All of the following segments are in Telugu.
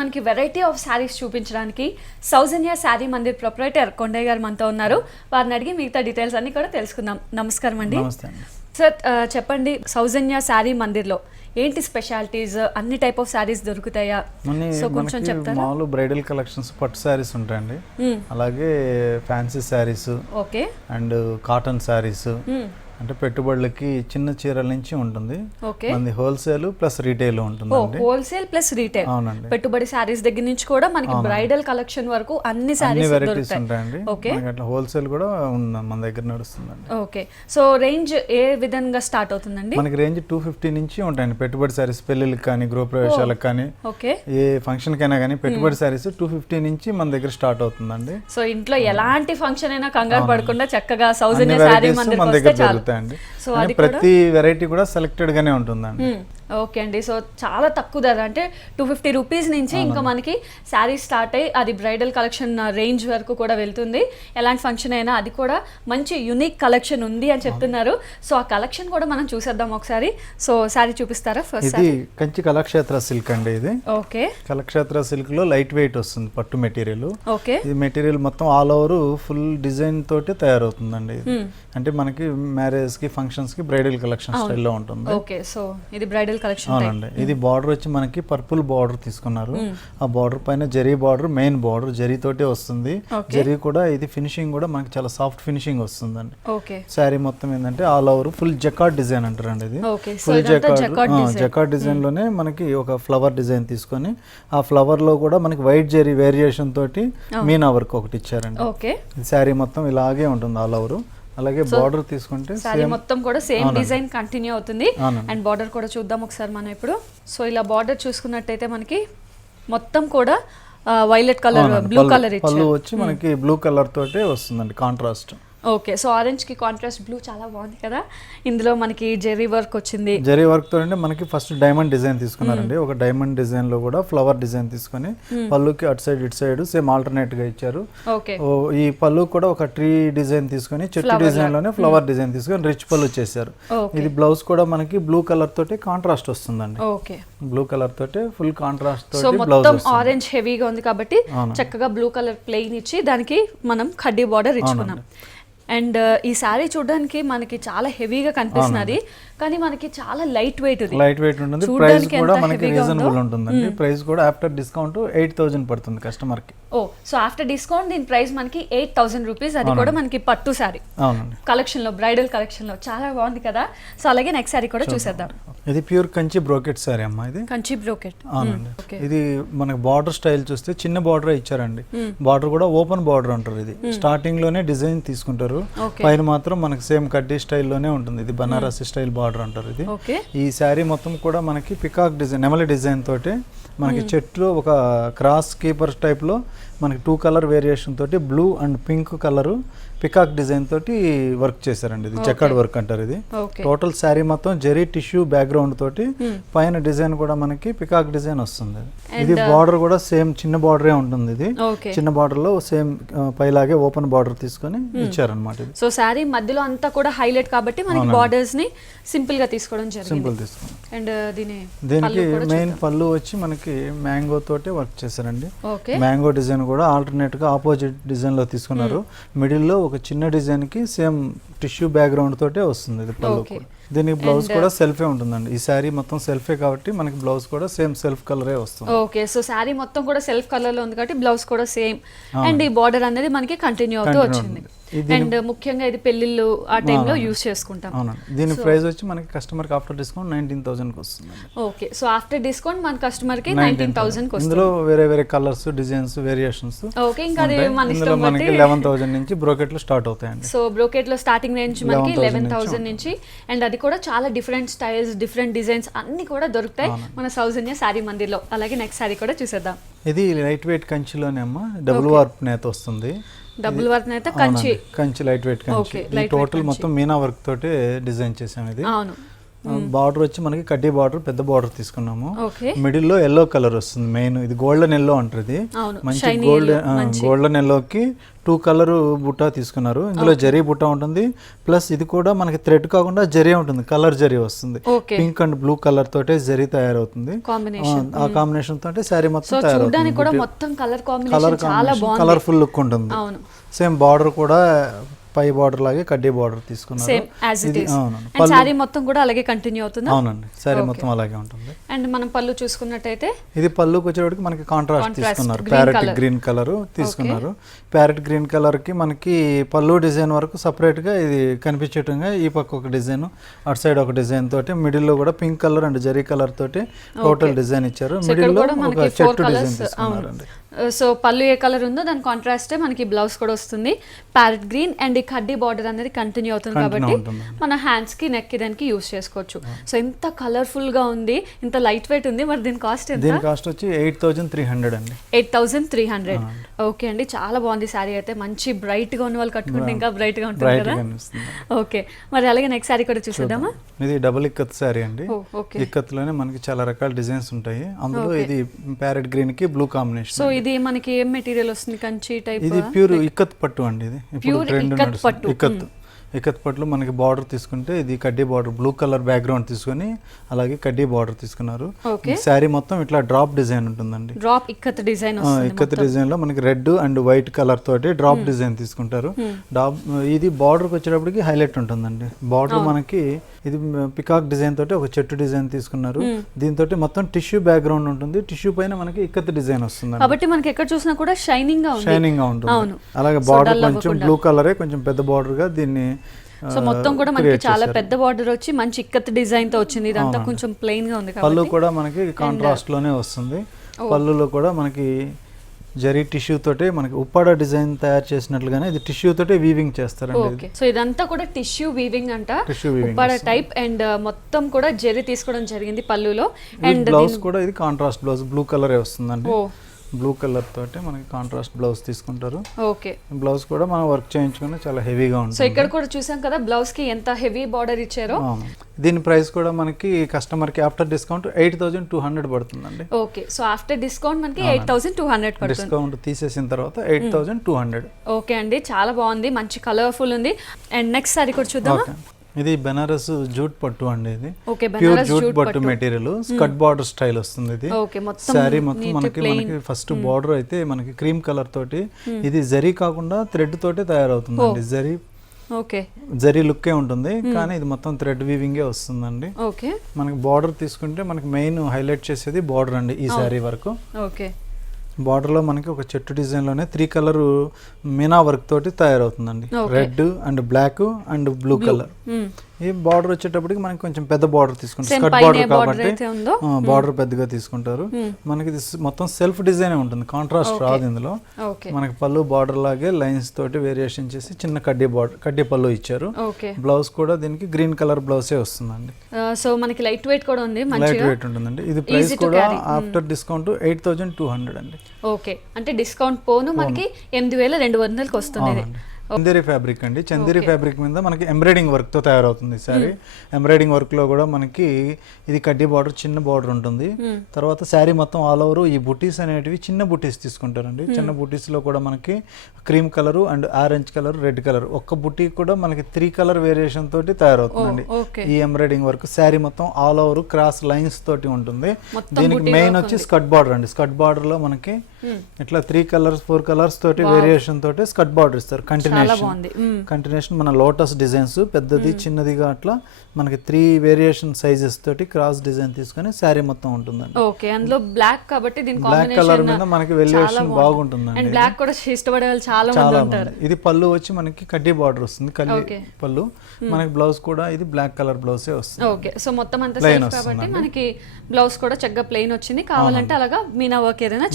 మనకి వెరైటీ ఆఫ్ శారీస్ చూపించడానికి సౌజన్య శారీ మందిర్ ప్రొప్రైటర్ కొండయ్య గారు మనతో ఉన్నారు. వారిని అడిగి మిగతా డీటెయిల్స్ అన్ని కూడా తెలుసుకుందాం. నమస్కారం అండి. సార్ చెప్పండి, సౌజన్య శారీ మందిర్లో ఏంటి స్పెషాలిటీస్? అన్ని టైప్ ఆఫ్ శారీస్ దొరుకుతాయా? సో కొంచెం చెప్తారా? మామూలు బ్రైడల్ కలెక్షన్స్ పట్టు శారీస్ ఉంటాయండి, అలాగే fancy saris, okay, and cotton saris, అంటే పెట్టుబడులకి చిన్న చీరల నుంచి ఉంటుంది. మనది హోల్సేల్ ప్లస్ రీటైల్ ఉంటుంది. Wholesale plus retail. అవునండి. పెట్టుబడి శారీస్ దగ్గర నుంచి కూడా మనకి బ్రైడల్ కలెక్షన్ వరకు అన్ని శారీస్ వెరైటీస్ ఉంటాయండి. ఓకే, అట్లా హోల్సేల్ కూడా మన దగ్గర నడుస్తుందండి. ఓకే, సో రేంజ్ ఏ విధంగా స్టార్ట్ అవుతుందండి? మనకి రేంజ్ 250 నుంచి ఉంటాయండి. పెట్టుబడి శారీస్ పెళ్లిళ్ళకి కానీ గృహప్రవేశాలకు కానీ, ఓకే, ఏ ఫంక్షన్ కైనా కానీ పెట్టుబడి శారీస్ 250 నుంచి మన దగ్గర స్టార్ట్ అవుతుందండి. సో ఇంట్లో ఎలాంటి ఫంక్షన్ అయినా కంగారు పడకుండా చక్కగా సౌజన్య శారీ మన దగ్గర దొరుకుతాయండి. ప్రతి వెరైటీ కూడా సెలెక్టెడ్ గానే ఉంటుందండి. ఓకే అండి. సో చాలా తక్కువ ధర, అంటే 250 రూపీస్ నుంచి ఇంకా మనకి శారీస్ స్టార్ట్ అయ్యి అది బ్రైడల్ కలెక్షన్ రేంజ్ వరకు కూడా వెళ్తుంది. ఎలాంటి ఫంక్షన్ అయినా అది కూడా మంచి యూనిక్ కలెక్షన్ ఉంది అని చెప్తున్నారు. సో ఆ కలెక్షన్ కూడా మనం చూసేద్దాం ఒకసారి. సో శారీ చూపిస్తారా? ఫస్ట్ ఇది కంచి కళాక్షేత్ర సిల్క్ అండి. ఇది ఓకే, కళాక్షేత్ర సిల్క్ లో లైట్ వెయిట్ వస్తుంది పట్టు మెటీరియల్. ఓకే, ఈ మెటీరియల్ మొత్తం ఆల్ ఓవర్ ఫుల్ డిజైన్ తోటి తయారవుతుందండి. అంటే మనకి మ్యారేజ్ కి ఫంక్షన్స్ కి బ్రైడల్ కలెక్షన్ స్టైల్లో ఉంటుంది. ఓకే, సో ఇది బ్రైడల్ కలెక్షన్. అవునండి. ఇది బార్డర్ వచ్చి మనకి పర్పుల్ బార్డర్ తీసుకున్నారు. ఆ బార్డర్ పైన zari border, main border zari తోటే వస్తుంది. జరీ కూడా ఇది ఫినిషింగ్ కూడా మనకి చాలా సాఫ్ట్ ఫినిషింగ్ వస్తుందండి. శారీ మొత్తం ఏంటంటే all over full jacquard design అంటారండి. ఇది ఫుల్ జకార్డ్ డిజైన్ లోనే మనకి ఒక ఫ్లవర్ డిజైన్ తీసుకొని ఆ ఫ్లవర్ లో కూడా మనకి వైట్ జరీ వేరియేషన్ తోటి మీనా వర్క్ ఒకటి ఇచ్చారండి. శారీ మొత్తం ఇలాగే ఉంటుంది ఆల్ ఓవర్. అలాగే బార్డర్ తీసుకుంటే సారీ మొత్తం కూడా సేమ్ డిజైన్ కంటిన్యూ అవుతుంది. అండ్ బార్డర్ కూడా చూద్దాం ఒకసారి మనం ఇప్పుడు. సో ఇలా బార్డర్ చూసుకున్నట్టయితే మనకి మొత్తం కూడా వైలెట్ కలర్, బ్లూ కలర్ ఇచ్చారు. పళ్ళు వచ్చి మనకి బ్లూ కలర్ తోటే వస్తుందండి, కాంట్రాస్ట్. ఓకే, సో ఆరెంజ్ కి కాంట్రాస్ట్ బ్లూ చాలా బాగుంది కదా. ఇందులో మనకి జెరీ వర్క్ వచ్చింది. జెరీ వర్క్ తో మనకి ఫస్ట్ డైమండ్ డిజైన్ తీసుకున్నారండి. ఒక డైమండ్ డిజైన్ లో కూడా ఫ్లవర్ డిజైన్ తీసుకొని పళ్ళుకి అటు సైడ్ ఇటు సైడ్ సేమ్ ఆల్టర్నేట్ గా ఇచ్చారు. ఓకే, ఈ పళ్ళు కూడా ఒక ట్రీ డిజైన్ తీసుకొని చెట్టు డిజైన్ లోనే ఫ్లవర్ డిజైన్ తీసుకొని రిచ్ పళ్ళు చేశారు. ఇది బ్లౌజ్ కూడా మనకి బ్లూ కలర్ తోటి కాంట్రాస్ట్ వస్తుందండి. ఓకే, బ్లూ కలర్ తోటి ఫుల్ కాంట్రాస్ట్ తోటి. సో మొత్తం ఆరెంజ్ హెవీగా ఉంది కాబట్టి చక్కగా బ్లూ కలర్ ప్లెయిన్ ఇచ్చి దానికి మనం కడ్డీ బార్డర్ ఇచ్చుకున్నాం. అండ్ ఈ శారీ చూడడానికి మనకి చాలా హెవీగా కనిపిస్తున్నది, కానీ మనకి చాలా లైట్ వెయిట్ ఉంది. లైట్ వెయిట్ ఉంటుంది. ప్రైస్ కూడా మనకి రీజనబుల్ ఉంటుందండి. ప్రైస్ కూడా ఆఫ్టర్ డిస్కౌంట్ 8000 పడుతుంది కస్టమర్ కి. ఓ, సో ఆఫ్టర్ డిస్కౌంట్ దీని ప్రైస్ మనకి 8000 రూపీస్. అది కూడా మనకి పట్టు శారీ కలెక్షన్ లో, బ్రైడల్ కలెక్షన్ లో చాలా బాగుంది కదా. సో అలాగే నెక్స్ట్ శారీ కూడా చూసేద్దాం. ఇది ప్యూర్ కంచి బ్రోకెట్ శారీ అమ్మా. ఇది కంచి బ్రోకెట్. అవునండి. ఇది మనకి బార్డర్ స్టైల్ చూస్తే చిన్న బార్డర్ ఇచ్చారండి. బార్డర్ కూడా ఓపెన్ బార్డర్ అంటారు. ఇది స్టార్టింగ్ లోనే డిజైన్ తీసుకుంటారు. పైన మాత్రం మనకి సేమ్ కడ్డీ స్టైల్లోనే ఉంటుంది. ఇది బనారసి స్టైల్ బార్డర్ అంటారు. ఇది ఈ శారీ మొత్తం కూడా మనకి పికాక్ డిజైన్, నెమలి డిజైన్ తోటి మనకి చెట్లు ఒక క్రాస్ కీపర్ టైప్ లో మనకి 2 కలర్ వేరియేషన్ తోటి blue and pink colour peacock design తోటి వర్క్ చేశారండి. ఇది జకార్డ్ వర్క్ అంటారు. ఇది టోటల్ శారీ మొత్తం జెరీ టిష్యూ బ్యాక్గ్రౌండ్ తోటి పైన డిజైన్ కూడా మనకి పికాక్ డిజైన్ వస్తుంది. ఇది బార్డర్ కూడా సేమ్ చిన్న బార్డరే ఉంటుంది. ఇది చిన్న బార్డర్ లో సేమ్ పైలాగే ఓపెన్ బార్డర్ తీసుకొని ఇచ్చారనమాట. సో శారీ మధ్యలో అంతా కూడా హైలైట్ కాబట్టి మనకి బార్డర్స్ ని సింపుల్ గా తీసుకోవడం జరిగింది. సింపుల్ తీసుకున్నాం. అండ్ దీనికి మెయిన్ పళ్ళు వచ్చి మనకి మ్యాంగో తోటి వర్క్ చేశారండి. మ్యాంగో డిజైన్ కూడా ఆల్టర్నేట్ గా ఆపోజిట్ డిజైన్ లో తీసుకున్నారు. మిడిల్ లో ఒక చిన్న డిజైన్ కి సేమ్ టిష్యూ బ్యాక్గ్రౌండ్ తోటే వస్తుంది. ఇది పళ్ళు కూడా. దీనికి బ్లౌజ్ కూడా సెల్ఫే ఉంటుందండి. ఈ శారీ మొత్తం సెల్ఫే కాబట్టి మనకి బ్లౌజ్ కూడా సేమ్ సెల్ఫ్ కలరే వస్తుంది. ఓకే, సో శారీ మొత్తం కూడా సెల్ఫ్ కలర్ లో ఉంది కాబట్టి బ్లౌజ్ కూడా సేమ్. అండ్ ఈ బార్డర్ అనేది మనకి కంటిన్యూ అవుతూ వచ్చింది. అండ్ ముఖ్యంగా ఇది పెళ్లిళ్ళు ఆ టైంలో యూస్ చేసుకుంటాం. దీని ప్రైస్ వచ్చి మనకి కస్టమర్ కి ఆఫ్టర్ డిస్కౌంట్ 19,000 కి వస్తుంది. ఓకే, సో ఆఫ్టర్ డిస్కౌంట్ మన కస్టమర్ కి 19,000 కి వస్తుంది. ఇందులో వేరే వేరే కలర్స్, డిజైన్స్, వేరియేషన్స్. ఓకే, ఇంకా అది మన ఇష్టం. మనకి 11,000 నుంచి బ్రోకెట్ లో స్టార్ట్ అవుతాయండి. సో బ్రోకెట్ లో స్టార్టింగ్ రేంజ్ మనకి 11,000 నుంచి. అండ్ అది కూడా చాలా డిఫరెంట్ స్టైల్స్, డిఫరెంట్ డిజైన్స్ అన్ని కూడా దొరుకుతాయి మన సౌజన్య శారీ మందిర్ లో. అలాగే నెక్స్ట్ శారీ కూడా చూసేద్దాం. ఇది లైట్ వెయిట్ కంచిలోనే అమ్మా, డబుల్ వార్ప్ నేత వస్తుంది. డబుల్ వర్క్ అయితే కంచి లైట్ వెయిట్ కంచి. ఈ టోటల్ మొత్తం మీనా వర్క్ తోటి డిజైన్ చేసాం. ఇది అవును. బార్డర్ వచ్చి మనకి కడ్డీ బార్డర్, పెద్ద బార్డర్ తీసుకున్నాము. ఓకే, మిడిల్ లో ఎల్లో కలర్ వస్తుంది మెయిన్, ఇది గోల్డెన్ ఎల్లో అంటారు. ఇది అవును, మంచి shiny గోల్డెన్ ఎల్లోకి 2 కలర్ బుట్ట తీసుకున్నారు. ఇందులో జరీ బుట్ట ఉంటుంది, ప్లస్ ఇది కూడా మనకి థ్రెడ్ కాకుండా జరీ ఉంటుంది, కలర్ జరీ వస్తుంది. Okay, pink and blue colour తోటే జరీ తయారవుతుంది. కాంబినేషన్, ఆ కాంబినేషన్ తోటే శారీ మొత్తం చూడడానికి తయారవుతుంది. కూడా మొత్తం కలర్ కాంబినేషన్ చాలా బాగుంది, కలర్ఫుల్ లుక్ ఉంటుంది. అవును, సేమ్ బార్డర్ కూడా పై బార్డర్ లాగే కడ్డీ బార్డర్ తీసుకున్నారు. Same as it is. అవునండి, అండ్ సారీ మొత్తం కూడా అలాగే కంటిన్యూ అవుతుంది. అవునండి, శారీ మొత్తం అలాగే ఉంటుంది. అండ్ మనం పళ్ళు చూసుకున్నట్టయితే ఇది పళ్ళుకి వచ్చేటికి మనకి కాంట్రాస్ట్ తీసుకున్నారు, ప్యారెట్ గ్రీన్ కలర్ తీసుకున్నారు. ప్యారెట్ గ్రీన్ కలర్ కి మనకి పళ్ళు డిజైన్ వరకు సపరేట్ గా ఇది కనిపించేటంగా ఈ పక్క ఒక డిజైన్, అటు సైడ్ ఒక డిజైన్ తోటి, మిడిల్ లో కూడా pink colour and zari colour తోటి టోటల్ డిజైన్ ఇచ్చారు. మిడిల్ లో ఒక చెట్టు డిజైన్ తీసుకున్నారండి. సో పళ్ళు ఏ కలర్ ఉందో దాని కాంట్రాస్టే మనకి బ్లౌజ్ కూడా వస్తుంది. ప్యారెట్ గ్రీన్ అండ్ ఈ కడ్డీ బార్డర్ అనేది కంటిన్యూ అవుతుంది కాబట్టి మన హ్యాండ్స్ కి నెక్ కి దానికి యూస్ చేసుకోవచ్చు. సో ఎంత కలర్ఫుల్ గా ఉంది, ఇంత లైట్ వెయిట్ ఉంది. మరి దీని కాస్ట్ ఎంత? దీని కాస్ట్ వచ్చి 8,300 అండి. 8,300. ఓకే అండి, చాలా బాగుంది శారీ అయితే. మంచి బ్రైట్ గా ఉన్న వాళ్ళు కట్టుకుంటే ఇంకా బ్రైట్ గా ఉంటుంది కదా. ఓకే, మరి అలాగే నెక్స్ట్ శారీ కూడా చూసేద్దామా? ఇది డబుల్ ఇక్కత్ శారీ అండి. ఓకే, ఇక్కత్ లోనే మనకి చాలా రకాల డిజైన్స్ ఉంటాయి. అందులో ఇది ప్యారెట్ గ్రీన్ కి బ్లూ కాంబినేషన్. సో ఇది మనకి ఏం మెటీరియల్ వస్తుంది? కంచి టైప్? ఇది ప్యూర్ ఇక్కత్ పట్టు అండి. ఇది ప్యూర్ ఇక్కత్ పట్టు. ఇక్కత్ పట్టులో మనకి బార్డర్ తీసుకుంటే ఇది కడ్డీ బార్డర్, బ్లూ కలర్ బ్యాక్గ్రౌండ్ తీసుకొని అలాగే కడ్డీ బార్డర్ తీసుకున్నారు. శారీ మొత్తం ఇట్లా డ్రాప్ డిజైన్ ఉంటుందండి. డ్రాప్ ఇక్కత్ డిజైన్ వస్తుంది. ఇక్కత్ డిజైన్ లో మనకి రెడ్ అండ్ వైట్ కలర్ తోటి డ్రాప్ డిజైన్ తీసుకుంటారు. ఇది బార్డర్ వచ్చేటప్పటికి హైలైట్ ఉంటుందండి. బార్డర్ మనకి ఇది పికాక్ డిజైన్ తోటి ఒక చెట్టు డిజైన్ తీసుకున్నారు. దీంతో మొత్తం టిష్యూ బ్యాక్గ్రౌండ్ ఉంటుంది. టిష్యూ పైన మనకి ఇక్కత్ డిజైన్ వస్తుంది కాబట్టి మనకి ఎక్కడ చూసినా కూడా షైనింగ్ గా ఉంటుంది. అలాగే బార్డర్ కొంచెం బ్లూ కలరే, కొంచెం పెద్ద బార్డర్ గా దీన్ని. సో మొత్తం కూడా మనకి చాలా పెద్ద బార్డర్ వచ్చి మంచి ఇక్కత్ డిజైన్ తో వచ్చింది. ఇదంతా కొంచెం ప్లెయిన్ గా ఉంది. పళ్ళు కూడా మనకి కాంట్రాస్ట్ లోనే వస్తుంది. పళ్ళులో కూడా మనకి జరీ టిష్యూ తోటి మనకి ఉప్పాడ డిజైన్ తయారు చేసినట్లుగానే ఇది టిష్యూ తోటి వీవింగ్ చేస్తారండి. సో ఇదంతా కూడా టిష్యూ వీవింగ్ అంట, ఉప్పాడ టైప్. అండ్ మొత్తం కూడా జరీ తీసుకోవడం జరిగింది పళ్ళులో. అండ్ బ్లౌజ్ కూడా ఇది కాంట్రాస్ట్ బ్లౌజ్, బ్లూ కలరే వస్తుందండి. బ్లూ కలర్ తోటి మనకి కాంట్రాస్ట్ బ్లౌజ్ తీసుకుంటారు. ఓకే, బ్లౌజ్ కూడా మనం వర్క్ చేయించుకుని చాలా హెవీగా ఉంటుంది. సో ఇక్కడ కూడా చూసాం కదా బ్లౌజ్ కి ఎంత హెవీ బార్డర్ ఇచ్చారో. దీని ప్రైస్ కూడా మనకి కస్టమర్ కి ఆఫ్టర్ డిస్కౌంట్ 8,200 పడుతుందండి. ఓకే, సో ఆఫ్టర్ డిస్కౌంట్ మనకి 8,200 పడుతుంది. డిస్కౌంట్ తీసేసిన తర్వాత 8,200. ఓకే అండి, చాలా బాగుంది, మంచి కలర్ఫుల్ ఉంది. అండ్ నెక్స్ట్ సారీ కూడా చూద్దాం. ఇది బెనారస్ జూట్ పట్టు అండి. ఇది ఓకే, ప్యూర్ జూట్ పట్టు మెటీరియల్, స్కట్ బార్డర్ స్టైల్ వస్తుంది. ఇది శారీ మొత్తం మనకి ఫస్ట్ బార్డర్ అయితే మనకి క్రీమ్ కలర్ తోటి, ఇది జరీ కాకుండా థ్రెడ్ తోటి తయారవుతుందండి. జరీ లుక్కే ఉంటుంది, కానీ ఇది మొత్తం థ్రెడ్ వీవింగే వస్తుందండి. ఓకే, మనకి బార్డర్ తీసుకుంటే మనకి మెయిన్ హైలైట్ చేసేది బార్డర్ అండి ఈ శారీ వరకు. ఓకే, బార్డర్లో మనకి ఒక చెట్టు డిజైన్లోనే 3 కలర్ మీనా వర్క్ తోటి తయారవుతుందండి. Red and black and blue colour. ఈ బార్డర్ వచ్చేటప్పటికి మనకి కొంచెం పెద్ద బార్డర్ తీసుకుంటారు, స్కర్ట్ బార్డర్ కాబట్టి బార్డర్ పెద్దగా తీసుకుంటారు. మనకి మొత్తం సెల్ఫ్ డిజైన్ ఉంటుంది, కాంట్రాస్ట్ రాదు ఇందులో. మనకి పళ్ళు బార్డర్ లాగే లైన్స్ తోటి వేరియేషన్ చేసి చిన్న కడ్డీ పళ్ళు ఇచ్చారు. బ్లౌజ్ కూడా దీనికి గ్రీన్ కలర్ బ్లౌజే వస్తుందండి. సో మనకి లైట్ వెయిట్ కూడా ఉంది, లైట్ వెయిట్ ఉంటుందండి. ఇది ప్రైస్ కూడా ఆఫ్టర్ డిస్కౌంట్ 8,200 అండి. ఓకే, అంటే డిస్కౌంట్ పోను మనకి 8,200కి వస్తుంది. చందేరి ఫ్యాబ్రిక్ అండి. చందేరి ఫ్యాబ్రిక్ మీద మనకి ఎంబ్రాయిడింగ్ వర్క్ తో తయారవుతుంది శారీ. ఎంబ్రాయిడింగ్ వర్క్ లో కూడా మనకి ఇది కడ్డీ బార్డర్, చిన్న బార్డర్ ఉంటుంది. తర్వాత శారీ మొత్తం ఆల్ ఓవర్ ఈ బుటీస్ అనేటివి చిన్న బుటీస్ తీసుకుంటారండి. చిన్న బుటీస్ లో కూడా మనకి cream colour and orange colour, red colour, ఒక్క బుటీ కూడా మనకి 3 కలర్ వేరియేషన్ తోటి తయారవుతుందండి. ఈ ఎంబ్రాయిడింగ్ వర్క్ శారీ మొత్తం ఆల్ ఓవర్ క్రాస్ లైన్స్ తోటి ఉంటుంది. దీనికి మెయిన్ వచ్చి స్కర్ట్ బార్డర్ అండి. స్కర్ట్ బార్డర్ లో మనకి ఇట్లా 3 కలర్స్ 4 కలర్స్ తోటి వేరియేషన్ తోటి స్కర్ట్ బార్డర్ ఇస్తారు. కంటిన్యూషన్ మన లోటస్ డిజైన్స్ పెద్దది చిన్నదిగా అట్లా మనకి 3 వేరియేషన్ సైజెస్ తోటి క్రాస్ డిజైన్ తీసుకొని శారీ మొత్తం ఉంటుందండి. ఓకే, అందులో బ్లాక్ కాబట్టి దీని బ్లాక్ కలర్ మీద మనకి వేరియేషన్ బాగుంటుందండి. అండ్ బ్లాక్ కూడా ఇష్టపడే వాళ్ళు చాలా మంది ఉంటారు. ఇది పళ్ళు వచ్చి మనకి కడ్డీ బార్డర్ వస్తుంది, పళ్ళు. మనకి బ్లౌజ్ కూడా ఇది బ్లాక్ కలర్ బ్లౌజే వస్తుంది. ఓకే, సో మొత్తం అంతా సెల్ఫ్ కాబట్టి మనకి బ్లౌజ్ కూడా చక్కగా ప్లెయిన్ వచ్చింది. కావాలంటే అలాగా మీనా వర్క్ ఏదైనా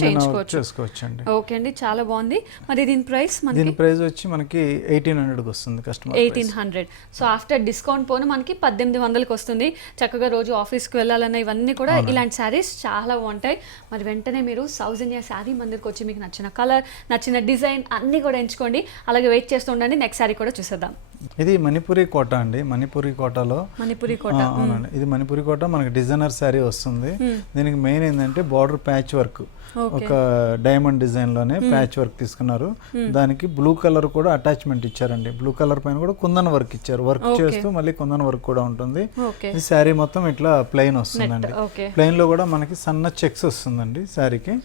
చేసుకోవచ్చండి. ఓకే అండి, చాలా బాగుంది. మరి దీని ప్రైస్ వచ్చి మనకి 1,800 వస్తుంది కస్టమర్. 1,800. సో ఆఫ్టర్ డిస్కౌంట్ పోను మనకి 1,800కి వస్తుంది. చక్కగా రోజు ఆఫీస్కి వెళ్ళాలన్న ఇవన్నీ కూడా ఇలాంటి శారీస్ చాలా బాగుంటాయి. మరి వెంటనే మీరు సౌజన్య శారీ మందిర్కి వచ్చి మీకు నచ్చిన కలర్, నచ్చిన డిజైన్ అన్నీ కూడా ఎంచుకోండి. అలాగే వెయిట్ చేస్తూ ఉండండి, నెక్స్ట్ శారీ కూడా చూసేద్దాం. ఇది మణిపురి కోట అండి. మణిపురి కోటలో మణిపురి కోట అవునండి, ఇది మణిపురి కోట మనకి డిజైనర్ శారీ వస్తుంది. దీనికి మెయిన్ ఏంటంటే బార్డర్ ప్యాచ్ వర్క్, ఒక డైమండ్ డిజైన్ లోనే ప్యాచ్ వర్క్ తీసుకున్నారు. దానికి బ్లూ కలర్ కూడా అటాచ్మెంట్ ఇచ్చారండి. బ్లూ కలర్ పైన కూడా కుందన్ వర్క్ ఇచ్చారు. వర్క్ చేస్తూ మళ్ళీ కుందన్ వర్క్ కూడా ఉంటుంది. ఈ శారీ మొత్తం ఇట్లా ప్లెయిన్ వస్తుందండి. ప్లెయిన్ లో కూడా మనకి సన్న చెక్స్ వస్తుందండి శారీకి.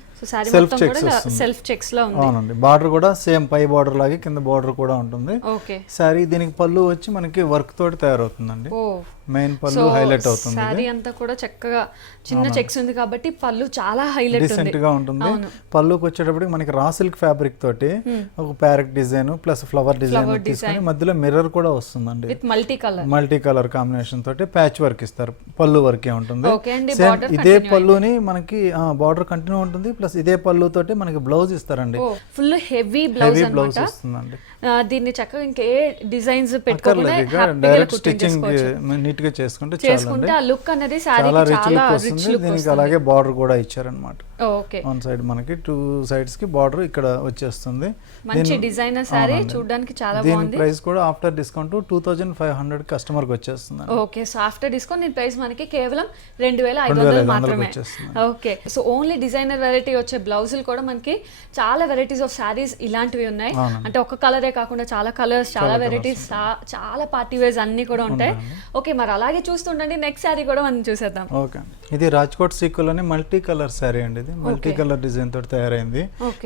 సెల్ఫ్ చెక్స్ వస్తుంది. సెల్ఫ్ చెక్స్ లో ఉంది. అవునండి, బార్డర్ కూడా సేమ్ పై బార్డర్ లాగే కింద బార్డర్ కూడా ఉంటుంది. శారీ దీనికి పళ్ళు వచ్చి మనకి వర్క్ తోటి తయారవుతుందండి. మెయిన్ పళ్ళు హైలైట్ అవుతుంది. శారీ అంతా కూడా చక్కగా చిన్న చెక్స్ ఉంది కాబట్టి పళ్ళు చాలా హైలైట్ డీసెంట్ గా ఉంటుంది. పళ్ళుకి వచ్చేటప్పటికి మనకి రా సిల్క్ ఫ్యాబ్రిక్ తోటి ఒక parrot design plus flower design తీసుకొని మధ్యలో మిర్రర్ కూడా వస్తుందండి. మల్టీ కలర్ కాంబినేషన్ తోటి ప్యాచ్ వర్క్ ఇస్తారు. పళ్ళు వర్కే ఉంటుంది. సేమ్ ఇదే పళ్ళుని మనకి బార్డర్ కంటిన్యూ ఉంటుంది. ప్లస్ ఇదే పళ్ళు తోటి మనకి బ్లౌజ్ ఇస్తారండి. ఫుల్ హెవీ బ్లౌజ్ వస్తుందండి. దీన్ని చక్కగా ఇంకే డిజైన్స్ పెట్టుకోకుండా డైరెక్ట్ స్టిచ్చింగ్ నీట్ గా చేసుకుంటే ఆ లుక్ అనేది చాలా రిచ్ లుక్ వస్తుంది. దీనికి అలాగే బార్డర్ కూడా ఇచ్చారన్నమాట. వన్ సైడ్ మనకి 2 sides కి బార్డర్ ఇక్కడ వచ్చేస్తుంది. మంచి డిజైనర్ సారీ చూడడానికి చాలా బాగుంది. దీని ప్రైస్ కూడా ఆఫ్టర్ డిస్కౌంట్ 2500 కస్టమర్ కి వచ్చేస్తుంది. ఓకే, సో ఆఫ్టర్ డిస్కౌంట్ దీని ప్రైస్ మనకి కేవలం 2500 మాత్రమే. Okay, so only designer variety వచ్చే బ్లౌజులు కూడా మనకి చాలా వెరైటీస్ ఆఫ్ సారీస్ ఇలాంటివి ఉన్నాయి. అంటే ఒక కలరే కాకుండా చాలా కలర్స్, చాలా వెరైటీస్, చాలా పార్టీ వేర్స్ అన్ని కూడా ఉంటాయి. ఓకే, మరి అలాగే చూస్తుండండి. నెక్స్ట్ సారీ కూడా మనం చూసేద్దాం. ఓకే, ఇది రాజ్కోట్ సీక్వెల్లోనే మల్టీ కలర్ సారీ అండి. ఇది మల్టీ కలర్ డిజైన్ తోటి తయారైంది.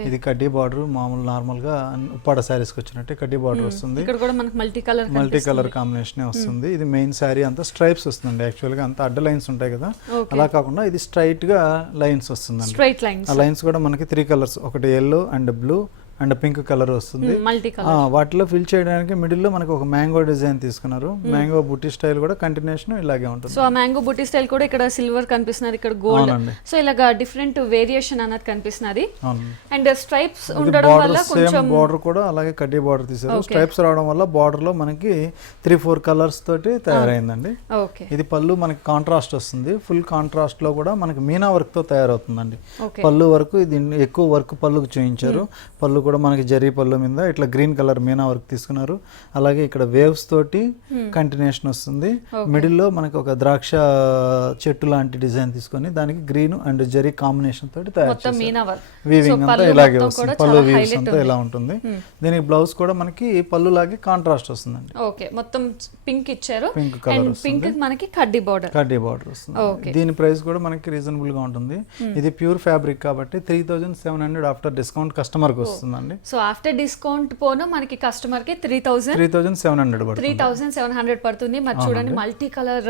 ఇది కడ్డీ బార్డర్, మామూలు నార్మల్ గా ఉప్పాడ సారీస్ కి వచ్చినట్టు కడ్డీ బార్డర్ వస్తుంది. ఇక్కడ కూడా మనకి మల్టీ కలర్ కాంబినేషన్ వస్తుంది. ఇది మెయిన్ సారీ అంతా స్ట్రైప్స్ వస్తుంది. యాక్చువల్ గా అంతా అడ్డ లైన్స్ ఉంటాయి కదా, అలా కాకుండా ఇది స్ట్రైట్ గా లైన్స్ వస్తుంది. Straight lines. ఆ లైన్స్ కూడా మనకి 3 కలర్స్, ఒకటి yellow and blue and pink colour వస్తుంది. వాటిలో ఫిల్ చేయడానికి మిడిల్ లో మనకి ఒక మ్యాంగో డిజైన్ తీసుకున్నారు. మ్యాంగో బుట్టి స్టైల్ కూడా కంటిన్యూషన్ ఇలాగే ఉంటుంది. సో ఆ మ్యాంగో బుట్టి స్టైల్ కూడా ఇక్కడ సిల్వర్ కనిపిస్తున్నది, ఇక్కడ గోల్డ్. సో ఇలాగా డిఫరెంట్ వేరియేషన్ అన్నది కనిపిస్తున్నది. అండ్ స్ట్రైప్స్ ఉండడం వల్ల కొంచెం బార్డర్ కూడా అలాగే కడ్డీ బార్డర్ తీశారు. స్ట్రైప్స్ రావడం వల్ల బార్డర్ లో మనకి 3-4 కలర్స్ తోటి తయారైందండి. ఇది పళ్ళు మనకి కాంట్రాస్ట్ వస్తుంది. ఫుల్ కాంట్రాస్ట్ లో కూడా మనకి మీనా వర్క్ తో తయారవుతుందండి. పళ్ళు వరకు ఇది ఎక్కువ వర్క్ పళ్ళుకు చేయించారు. పళ్ళు కూడా మనకి జరీ పళ్ళు మీద ఇట్లా గ్రీన్ కలర్ మీనా వర్క్ తీసుకున్నారు. అలాగే ఇక్కడ వేవ్స్ తోటి కంటిన్యూషన్ వస్తుంది. మిడిల్ లో మనకి ఒక ద్రాక్ష చెట్టు లాంటి డిజైన్ తీసుకొని దానికి గ్రీన్ అండ్ జరీ కాంబినేషన్ తోటి తయారు చేశారు. వీవింగ్ అంతా ఇలాగే వస్తుంది. పళ్ళు వీవ్స్ అంతా ఇలా ఉంటుంది. దీనికి బ్లౌజ్ కూడా మనకి పళ్ళు లాగే కాంట్రాస్ట్ వస్తుందండి. ఓకే, మొత్తం పింక్ ఇచ్చారు. పింక్ కలర్ పింక్ మనకి కడ్డీ బార్డర్ వస్తుంది. దీని ప్రైస్ కూడా మనకి రీజనబుల్ గా ఉంటుంది. ఇది ప్యూర్ ఫ్యాబ్రిక్ కాబట్టి 3700 ఆఫ్టర్ డిస్కౌంట్ కస్టమర్ కి వస్తుంది. సో ఆఫ్టర్ డిస్కౌంట్ పోను మనకి కస్టమర్ కి 3700 పడుతుంది. మరి చూడండి, మల్టీ కలర్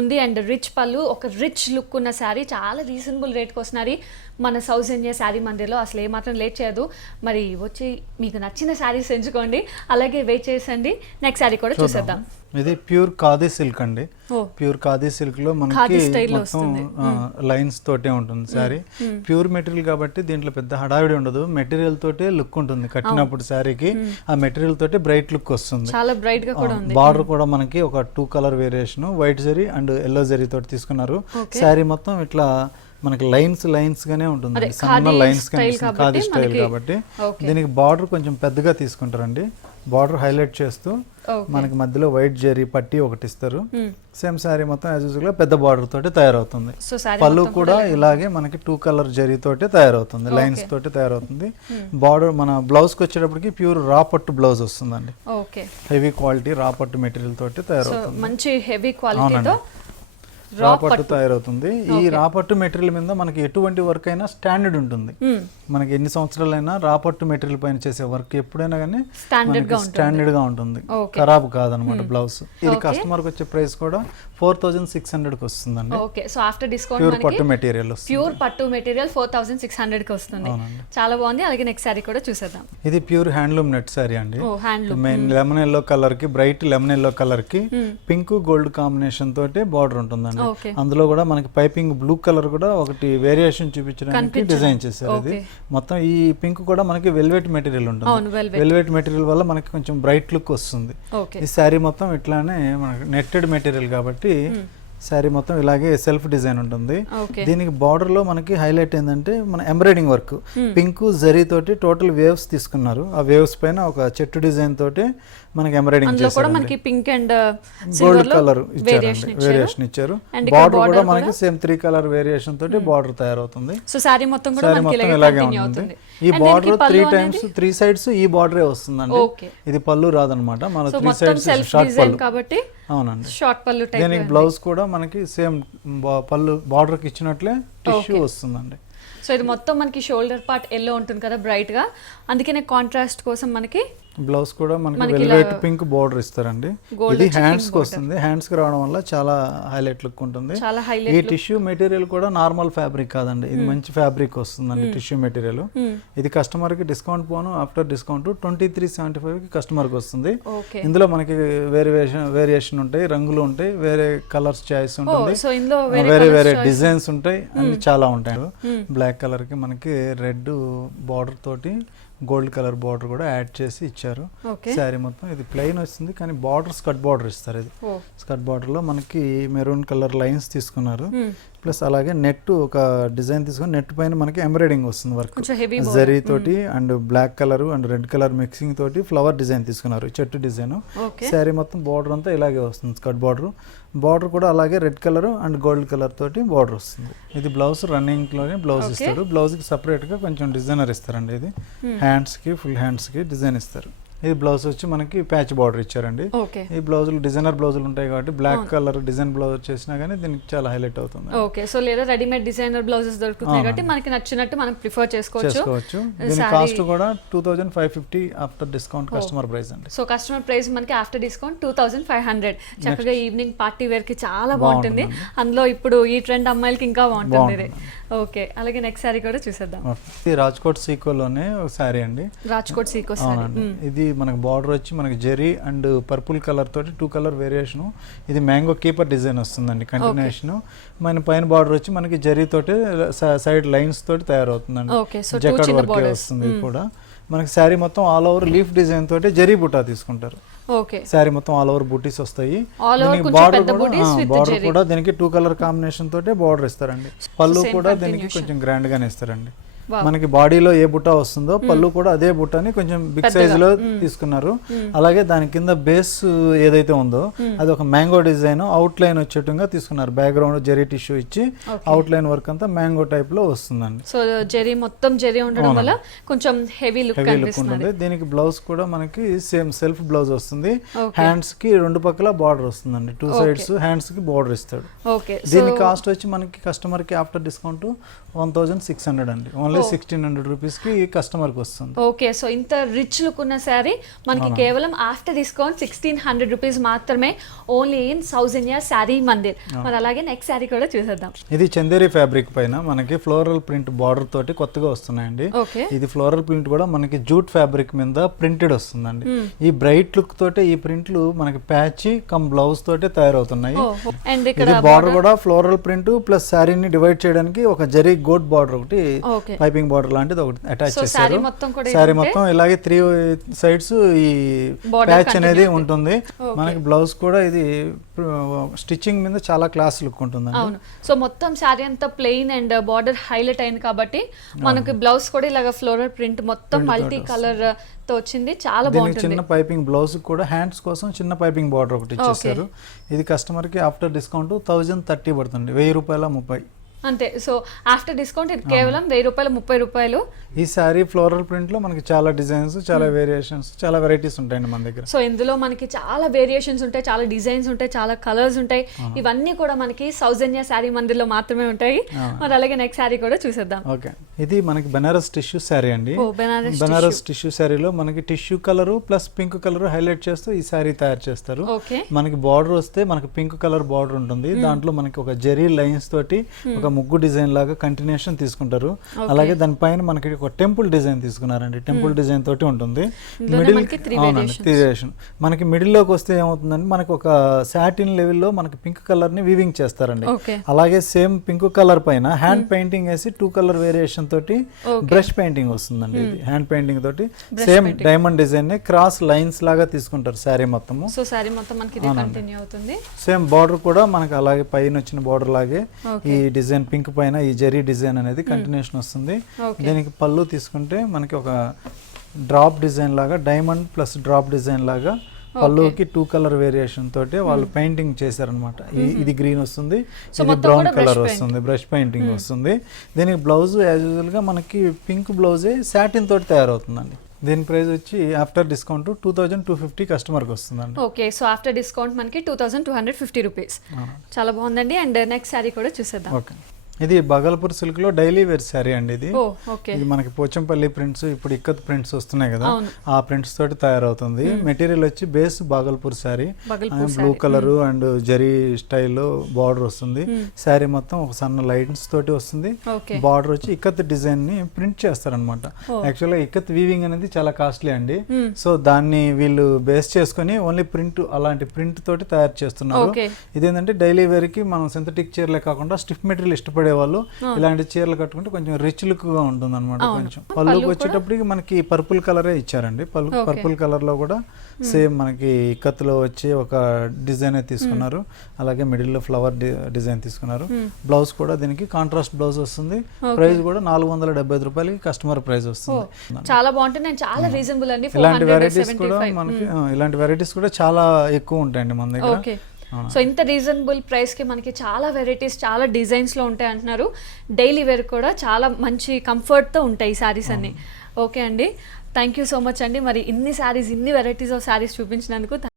ఉంది అండ్ రిచ్ పళ్ళు, ఒక రిచ్ లుక్ ఉన్న శారీ చాలా రీజనబుల్ రేట్కి వస్తున్నారు మన సౌజన్య శారీ మందిర్లో. అసలు ఏమాత్రం లేట్ చేయదు. మరి వచ్చి మీకు నచ్చిన శారీస్ ఎంచుకోండి, అలాగే వెయిట్ చేసండి. నెక్స్ట్ శారీ కూడా చూసేద్దాం. ఇది ప్యూర్ ఖాదీ సిల్క్ అండి. ప్యూర్ ఖాదీ సిల్క్ లో మనకి మొత్తం లైన్స్ తోటే ఉంటుంది శారీ. ప్యూర్ మెటీరియల్ కాబట్టి దీంట్లో పెద్ద హడావిడి ఉండదు. మెటీరియల్ తోటే లుక్ ఉంటుంది కట్టినప్పుడు శారీకి. ఆ మెటీరియల్ తోటి బ్రైట్ లుక్ వస్తుంది. చాలా బ్రైట్ గా కూడా ఉంది. బార్డర్ కూడా మనకి ఒక 2 colour variation, white zari and yellow zari తోటి తీసుకున్నారు. శారీ మొత్తం ఇట్లా మనకి లైన్స్ గానే ఉంటుంది. సన్న లైన్స్ కనిపిస్తుంది ఖాదీ స్టైల్ కాబట్టి. దీనికి బార్డర్ కొంచెం పెద్దగా తీసుకుంటారండి. బార్డర్ హైలైట్ చేస్తూ మనకి మధ్యలో వైట్ జరీ పట్టి ఒకటి ఇస్తారు. సేమ్ శారీ మొత్తం యాజ్ యూజువల్ గా పెద్ద బార్డర్ తోటి తయారవుతుంది. పళ్ళు కూడా ఇలాగే మనకి 2 కలర్ జరీ తోటి తయారవుతుంది, లైన్స్ తోటి తయారవుతుంది. బార్డర్ మన బ్లౌజ్ కి వచ్చేటప్పటికి ప్యూర్ రా పట్టు బ్లౌజ్ వస్తుందండి. హెవీ క్వాలిటీ రా పట్టు మెటీరియల్ తోటి తయారవుతుంది. మంచి హెవీ క్వాలిటీతో రాపట్టు తయారవుతుంది. ఈ రాపట్టు మెటీరియల్ మీద మనకి ఎటువంటి వర్క్ అయినా స్టాండర్డ్ ఉంటుంది. మనకి ఎన్ని సంవత్సరాలైనా రాపట్టు మెటీరియల్ పైన చేసే వర్క్ ఎప్పుడైనా కానీ స్టాండర్డ్ గా ఉంటుంది, ఖరాబ్ కాదనమాట బ్లౌజ్. ఇది కస్టమర్ కి వచ్చే ప్రైస్ కూడా 4600 కి వస్తుందండి. Okay, so after discount pure పట్టు మెటీరియల్ ప్యూర్ పట్టు మెటీరియల్ 4600 కి వస్తుంది. చాలా బాగుంది. అలాగే నెక్స్ట్ సారీ కూడా చూసేద్దాం. ఇది ప్యూర్ హ్యాండ్లూమ్ నెట్ సారీ అండి. మెయిన్ లెమన్ ఎల్లో కలర్ కి, బ్రైట్ లెమన్ ఎల్లో కలర్ కి పింక్ గోల్డ్ కాంబినేషన్ తోటి బార్డర్ ఉంటుందండి. అందులో కూడా మనకి పైపింగ్ బ్లూ కలర్ కూడా ఒకటి వేరియేషన్ చూపించడానికి డిజైన్ చేశారు. ఇది మొత్తం ఈ పింక్ కూడా మనకి వెల్వెట్ మెటీరియల్ ఉంటుంది. వెల్వెట్ మెటీరియల్ వల్ల మనకి కొంచెం బ్రైట్ లుక్ వస్తుంది. ఈ శారీ మొత్తం ఇట్లానే మనకి నెట్టెడ్ మెటీరియల్ కాబట్టి శారీ మొత్తం ఇలాగే సెల్ఫ్ డిజైన్ ఉంటుంది. Okay. దీనికి బార్డర్ లో మనకి హైలైట్ ఏంటంటే మన ఎంబ్రాయిడింగ్ వర్క్ పింక్ జరీ తోటి టోటల్ వేవ్స్ తీసుకున్నారు. ఆ వేవ్స్ పైన ఒక చెట్టు డిజైన్ తోటి మనకి ఎంబ్రాయిడింగ్ అందులో కూడా చేశారు. మనకి pink and gold colour variation ఇచ్చారు. బార్డర్ కూడా మనకి సేమ్ 3 కలర్ వేరియేషన్ తోటి బార్డర్ తయారవుతుంది. సో సారీ మొత్తం కూడా శారీ మనకి మొత్తం ఇలాగే ఇలాగే కంటిన్యూ ఉంటుంది. అవుతుంది. ఈ బార్డర్ 3 టైమ్స్ 3 సైడ్స్ ఈ బార్డరే వస్తుందండి. Okay. ఇది పళ్ళు రాదనమాట, మన సో 3 మొత్తం సైడ్స్ సెల్ఫ్ షార్ట్ డిజైన్ పళ్ళు. కాబట్టి అవునండి. షార్ట్ పళ్ళు టైప్. దీనికి బ్లౌజ్ కూడా మనకి సేమ్ పళ్ళు బార్డర్ కి ఇచ్చినట్లే టిష్యూ వస్తుందండి. సో ఇది మొత్తం మనకి షోల్డర్ పార్ట్ ఎల్లో ఉంటుంది కదా బ్రైట్ గా, అందుకనే కాంట్రాస్ట్ కోసం మనకి బ్లౌజ్ కూడా మనకి వెల్వెట్ పింక్ బోర్డర్ ఇస్తారండి. ఇది హ్యాండ్స్ కి వస్తుంది. హ్యాండ్స్ కి రావడం వల్ల చాలా హైలైట్ లుక్ ఉంటుంది. చాలా ఈ హైలైట్. టిష్యూ మెటీరియల్ కూడా నార్మల్ ఫ్యాబ్రిక్ కాదండి, ఇది మంచి ఫ్యాబ్రిక్ వస్తుందండి టిష్యూ మెటీరియల్. ఇది కస్టమర్ కి డిస్కౌంట్ పోను ఆఫ్టర్ డిస్కౌంట్ 2375 కి కస్టమర్ కి వస్తుంది. ఓకే. ఇందులో మనకి వేరియేషన్ ఉంటాయి, రంగులు ఉంటాయి, వేరే కలర్స్ చాయిస్ ఉంటుంది, సో ఇందులో వేరే డిజైన్స్ ఉంటాయి, అన్ని చాలా ఉంటాయి. బ్లాక్ కలర్ కి మనకి రెడ్ బార్డర్ తోటి గోల్డ్ కలర్ బార్డర్ కూడా యాడ్ చేసి ఇచ్చారు. శారీ మొత్తం ఇది ప్లెయిన్ వస్తుంది, కానీ బార్డర్ స్కర్ట్ బార్డర్ ఇస్తారు. ఇది స్కర్ట్ బార్డర్ లో మనకి మెరూన్ కలర్ లైన్స్ తీసుకున్నారు. ప్లస్ అలాగే నెట్ ఒక డిజైన్ తీసుకుని నెట్ పైన మనకి ఎంబ్రాయిడింగ్ వస్తుంది వర్క్ జరీ తోటి and black colour and red colour mixing తోటి ఫ్లవర్ డిజైన్ తీసుకున్నారు, చెట్టు డిజైన్. శారీ మొత్తం బార్డర్ అంతా ఇలాగే వస్తుంది, స్కర్ట్ బార్డర్ కూడా అలాగే red colour and gold colour తోటి బార్డర్ వస్తుంది. ఇది బ్లౌజ్ రన్నింగ్ లోనే బ్లౌజ్ ఇస్తారు. బ్లౌజ్ కి సపరేట్ గా కొంచెం డిజైనర్ ఇస్తారండి. ఇది హ్యాండ్స్ కి ఫుల్ హ్యాండ్స్ కి డిజైన్ ఇస్తారు. ఇది బ్లౌజ్ వచ్చి మనకి ప్యాచ్ బార్డర్ ఇచ్చారండి. ఈ బ్లౌజులు డిజైనర్ బ్లౌజులు ఉంటాయి కాబట్టి బ్లాక్ కలర్ డిజైన్ బ్లౌజ్ చేసినా కానీ దీనికి చాలా హైలైట్ అవుతుంది. ఓకే. సో లేదా రెడీమేడ్ డిజైనర్ బ్లౌజెస్ దొరుకుతాయి కాబట్టి మనకి నచ్చినట్టు మనం ప్రిఫర్ చేసుకోవచ్చు. దీని కాస్ట్ కూడా 2550 ఆఫ్టర్ డిస్కౌంట్ కస్టమర్ ప్రైస్ అండి. సో కస్టమర్ ప్రైస్ మనకి ఆఫ్టర్ డిస్కౌంట్ 2500. చక్కగా ఈవినింగ్ పార్టీ వేర్ కి చాలా బాగుంటుంది. అందులో ఇప్పుడు ఈ ట్రెండ్ అమ్మాయిలకి ఇంకా బాగుంటుంది ఇది. ఓకే. అలాగే నెక్స్ట్ సారీ కూడా చూసేద్దాం. ఇది రాజ్కోట్ సీకోలోనే ఒక సారీ అండి. రాజ్కోట్ సీకో సారీ. ఇది మనకి బార్డర్ వచ్చి మనకి జెరీ అండ్ పర్పుల్ కలర్ తోటి 2 కలర్ వేరియేషన్. ఇది మ్యాంగో కీపర్ డిజైన్ వస్తుందండి కంటిన్యూషన్. మన పైన బార్డర్ వచ్చి మనకి జెరీ తోటి సైడ్ లైన్స్ తోటి తయారవుతుందండి. జకార్డ్ వర్క్ వస్తుంది. ఇది కూడా మనకి శారీ మొత్తం ఆల్ ఓవర్ లీఫ్ డిజైన్ తోటి జెరీ బుటా తీసుకుంటారు. ఓకే. శారీ మొత్తం ఆల్ ఓవర్ బూటీస్ వస్తాయి. బార్డర్ కూడా దీనికి 2 కలర్ కాంబినేషన్ తోటే బార్డర్ ఇస్తారండి. పళ్ళు కూడా దీనికి కొంచెం గ్రాండ్ గానే ఇస్తారండి. మనకి బాడీలో ఏ బుట్ట వస్తుందో పళ్ళు కూడా అదే బుట్టని కొంచెం బిగ్ సైజ్ లో తీసుకున్నారు. అలాగే దాని కింద బేస్ ఏదైతే ఉందో అది ఒక మ్యాంగో డిజైన్ అవుట్ లైన్ వచ్చేట్టుగా తీసుకున్నారు. బ్యాక్గ్రౌండ్ జెరీ టిష్యూ ఇచ్చి అవుట్ లైన్ వర్క్ అంతా మ్యాంగో టైప్ లో వస్తుందండి. సో జెరీ మొత్తం జెరీ ఉండడం వల్ల కొంచెం హెవీ లుక్ ఉంటుంది. దీనికి బ్లౌజ్ కూడా మనకి సేమ్ సెల్ఫ్ బ్లౌజ్ వస్తుంది. హ్యాండ్స్ కి 2 పక్కల బార్డర్ వస్తుందండి. 2 సైడ్స్ హ్యాండ్స్ కి బార్డర్ ఇస్తాడు. దీని కాస్ట్ వచ్చి మనకి కస్టమర్ కి ఆఫ్టర్ డిస్కౌంట్ 1600 అండి. ఓన్లీ 1600 రూపీస్ కి కస్టమర్ కి వస్తుంది. ఓకే. సో ఇంత రిచ్ లుక్ ఉన్న శారీ మనకి కేవలం ఆఫ్టర్ డిస్కౌంట్ 1600 రూపీస్ మాత్రమే, ఓన్లీ ఇన్ సౌజన్య శారీ మందిర్. మరి అలాగే నెక్స్ట్ శారీ కూడా చూసేద్దాం. ఇది చందేరి ఫ్యాబ్రిక్ పైన మనకి ఫ్లోరల్ ప్రింట్ బార్డర్ తోటి కొత్తగా వస్తున్నాయండి. ఇది ఫ్లోరల్ ప్రింట్ కూడా మనకి జూట్ ఫ్యాబ్రిక్ మీద ప్రింటెడ్ వస్తుందండి. ఈ బ్రైట్ లుక్ తోటి ఈ ప్రింట్లు మనకి ప్యాచ్ కమ్ బ్లౌజ్ తోటి తయారవుతున్నాయి. ఇది బార్డర్ కూడా ఫ్లోరల్ ప్రింట్ ప్లస్ శారీని డివైడ్ చేయడానికి ఒక జరీ గోట్ బార్డర్ ఒకటి పైపింగ్ బార్డర్ లాంటిది ఒకటి అటాచ్ చేశారు. శారీ మొత్తం ఇలాగే 3 సైడ్స్ ఈ ప్యాచ్ అనేది ఉంటుంది. మనకి బ్లౌజ్ కూడా ఇది స్టిచ్చింగ్ మీద చాలా క్లాస్ లుక్ ఉంటుంది. అవును. సో మొత్తం శారీ అంతా ప్లెయిన్ అండ్ బార్డర్ హైలైట్ అయింది కాబట్టి మనకి బ్లౌజ్ కూడా ఇలాగ ఫ్లోరల్ ప్రింట్ మొత్తం మల్టీ కలర్ తో వచ్చింది. చాలా బాగుంటుంది. చిన్న పైపింగ్ బ్లౌజ్ కూడా హ్యాండ్స్ కోసం చిన్న పైపింగ్ బార్డర్ ఒకటి ఇచ్చేసారు. ఇది కస్టమర్ కి ఆఫ్టర్ డిస్కౌంట్ 1030 పడుతుంది, 1000 రూపాయల 30 అంతే. సో ఆఫ్టర్ డిస్కౌంట్ ఇది కేవలం 1000 రూపాయలు 30 రూపాయలు. ఈ సారీ ఫ్లోరల్ ప్రింట్ లో మనకి చాలా డిజైన్స్, చాలా వేరియేషన్స్, చాలా వెరైటీస్ ఉంటాయండి మన దగ్గర. సో ఇందులో మనకి చాలా వేరియేషన్స్ ఉంటాయి, చాలా డిజైన్స్ ఉంటాయి, చాలా కలర్స్ ఉంటాయి. ఇవన్నీ కూడా మనకి సౌజన్య శారీ మందిర్ లో మాత్రమే ఉంటాయి. మరి అలాగే నెక్స్ట్ శారీ కూడా చూసేద్దాం. ఓకే. ఇది మనకి బనారస్ టిష్యూ శారీ అండి. బనారస్ టిష్యూ శారీలో మనకి tissue colour plus pink colour highlight చేస్తూ ఈ శారీ తయారు చేస్తారు. మనకి బార్డర్ వస్తే మనకి పింక్ కలర్ బార్డర్ ఉంటుంది. దాంట్లో మనకి ఒక జెరీ లైన్స్ తోటి ఒక ముగ్గు డిజైన్ లాగా కంటిన్యూషన్ తీసుకుంటారు. అలాగే దానిపైన మనకి ఒక టెంపుల్ డిజైన్ తీసుకున్నారండి. టెంపుల్ డిజైన్ తోటి ఉంటుంది. మిడిల్ అవునండి, 3 వేరియేషన్. మనకి మిడిల్ లోకి వస్తే ఏమవుతుందంటే మనకి ఒక సాటిన్ లెవెల్లో మనకి పింక్ కలర్ ని వీవింగ్ చేస్తారండి. అలాగే సేమ్ పింక్ కలర్ పైన హ్యాండ్ పెయింటింగ్ వేసి 2 కలర్ వేరియేషన్ తోటి బ్రష్ పెయింటింగ్ వస్తుందండి. ఇది హ్యాండ్ పెయింటింగ్ తోటి సేమ్ డైమండ్ డిజైన్ ని క్రాస్ లైన్స్ లాగా తీసుకుంటారు శారీ మొత్తము. సో శారీ మొత్తం మనకి ఇది కంటిన్యూ అవుతుంది. సేమ్ బార్డర్ కూడా మనకి అలాగే పైన వచ్చిన బార్డర్ లాగే ఈ డిజైన్ పింక్ పైన ఈ జరీ డిజైన్ అనేది కంటిన్యూషన్ వస్తుంది. దీనికి పళ్ళు తీసుకుంటే మనకి ఒక డ్రాప్ డిజైన్ లాగా డైమండ్ ప్లస్ డ్రాప్ డిజైన్ లాగా పళ్ళుకి 2 కలర్ వేరియేషన్ తోటి వాళ్ళు పెయింటింగ్ చేశారనమాట. ఇది గ్రీన్ వస్తుంది, ఇది బ్రౌన్ కలర్ వస్తుంది, బ్రష్ పెయింటింగ్ వస్తుంది. దీనికి బ్లౌజ్ యాజ్ యూజువల్ గా మనకి పింక్ బ్లౌజే సాటిన్ తోటి తయారవుతుందండి. దీని ప్రైస్ వచ్చి ఆఫ్టర్ డిస్కౌంట్ 2250 కస్టమర్కి వస్తుందండి. ఓకే, సో ఆఫ్టర్ డిస్కౌంట్ మనకి 2250 రూపీస్. చాలా బాగుందండి. అండ్ నెక్స్ట్ శారీ కూడా చూసేద్దాం. ఓకే, ఇది బగల్పూర్ సిల్క్ లో డైలీ వేర్ శారీ అండి. ఇది ఇది మనకి పోచంపల్లి ప్రింట్స్, ఇప్పుడు ఇక్కత్ ప్రింట్స్ వస్తున్నాయి కదా, ఆ ప్రింట్స్ తోటి తయారవుతుంది. మెటీరియల్ వచ్చి base Bhagalpur sari, blue colour and zari స్టైల్లో బార్డర్ వస్తుంది. శారీ మొత్తం ఒక సన్న లైన్స్ తోటి వస్తుంది. బార్డర్ వచ్చి ఇక్కత్ డిజైన్ ని ప్రింట్ చేస్తారనమాట. యాక్చువల్గా ఇక్కత్ వీవింగ్ అనేది చాలా కాస్ట్లీ అండి. సో దాన్ని వీళ్ళు బేస్ చేసుకుని ఓన్లీ ప్రింట్, అలాంటి ప్రింట్ తోటి తయారు చేస్తున్నారు. ఇదేంటంటే డైలీ వేర్ కి మనం సింథటిక్ చీరలే కాకుండా స్టిఫ్ మెటీరియల్ ఇష్టపడే వాళ్ళు ఇలాంటి చీరలు కట్టుకుంటే కొంచెం రిచ్ లుక్ గా ఉంటుంది అనమాట. కొంచెం పళ్ళుకి వచ్చేటప్పటికి మనకి పర్పుల్ కలరే ఇచ్చారండి. పర్పుల్ కలర్ లో కూడా సేమ్ మనకి ఇక్కత్తులో వచ్చి ఒక డిజైన్ తీసుకున్నారు. అలాగే మిడిల్ లో ఫ్లవర్ డిజైన్ తీసుకున్నారు. బ్లౌజ్ కూడా దీనికి కాంట్రాస్ట్ బ్లౌజ్ వస్తుంది. ప్రైస్ కూడా 475 రూపాయలకి కస్టమర్ ప్రైస్ వస్తుంది. చాలా బాగుంటుంది. చాలా రీజనబుల్ అండి. ఇలాంటి వెరైటీస్ కూడా మనకి ఇలాంటి వెరైటీస్ కూడా చాలా ఎక్కువ ఉంటాయండి మన దగ్గర. సో ఇంత రీజనబుల్ ప్రైస్కి మనకి చాలా వెరైటీస్, చాలా డిజైన్స్లో ఉంటాయి అంటున్నారు. డైలీ వేర్ కూడా చాలా మంచి కంఫర్ట్తో ఉంటాయి ఈ శారీస్ అన్ని. ఓకే అండి, థ్యాంక్ యూ సో మచ్ అండి. మరి ఇన్ని శారీస్, ఇన్ని వెరైటీస్ ఆఫ్ శారీస్ చూపించినందుకు